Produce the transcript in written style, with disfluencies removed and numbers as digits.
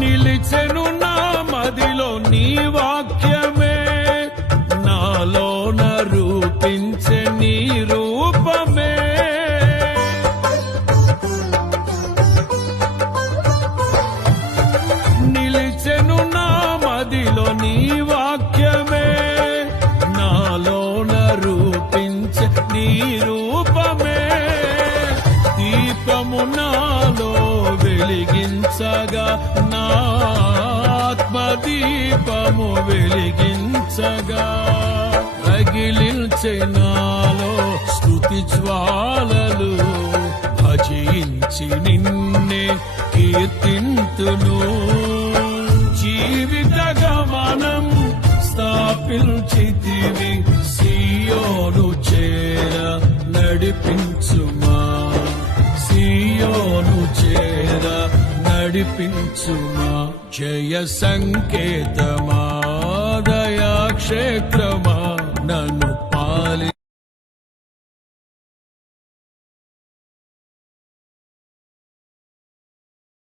నిలిచెను నా మదిలో నీ వాక్యమే, నాలోన రూపించే నీ రూపమే. నిలిచెను నా మదిలో నీ వాక్యమే, నాలోన రూపించే నీ రూపమే. దీపము నాలో వెలిగించగా, నా ఆత్మదీపము వెలిగించగా, రగిలించే నాలో స్తుతి జ్వాలలు. భజించి నిన్నే కీర్తింతును, జీవిత గమనం స్థాపించితివి. సియోను చేర నడిపించుమా, సియోను చేర నడిపించుమా. జయ సంకేతం